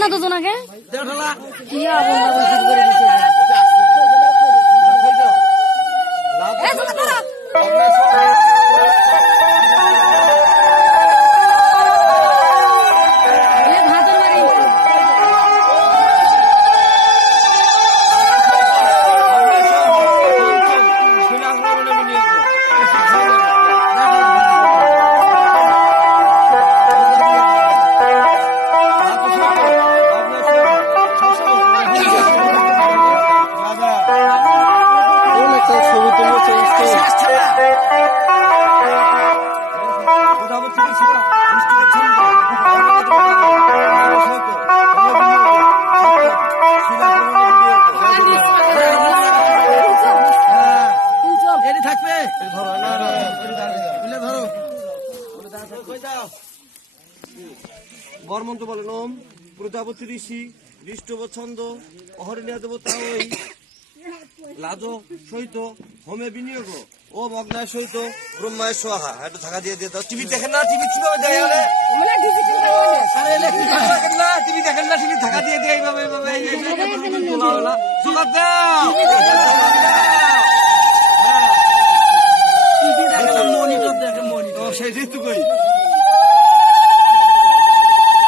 না দুজনাকে কি বর্মন্ত বলেন ওম প্রজাপতি ঋষি ঋষ্টব ছন্দ অহরণীয় দেবতা ওই লাজ সহিত হোমে বিনিয়োগ ও মগ্নায় সহিত ব্রহ্মায় সোহা। একটু ঢাকা দিয়ে দিয়ে দাও। টিভি দেখেন না? টিভি কিভাবে দেয়? টিভি দেখেন না? টিভি ঢাকা দিয়ে দিয়ে এইভাবে এইভাবে জোগাড় দাও।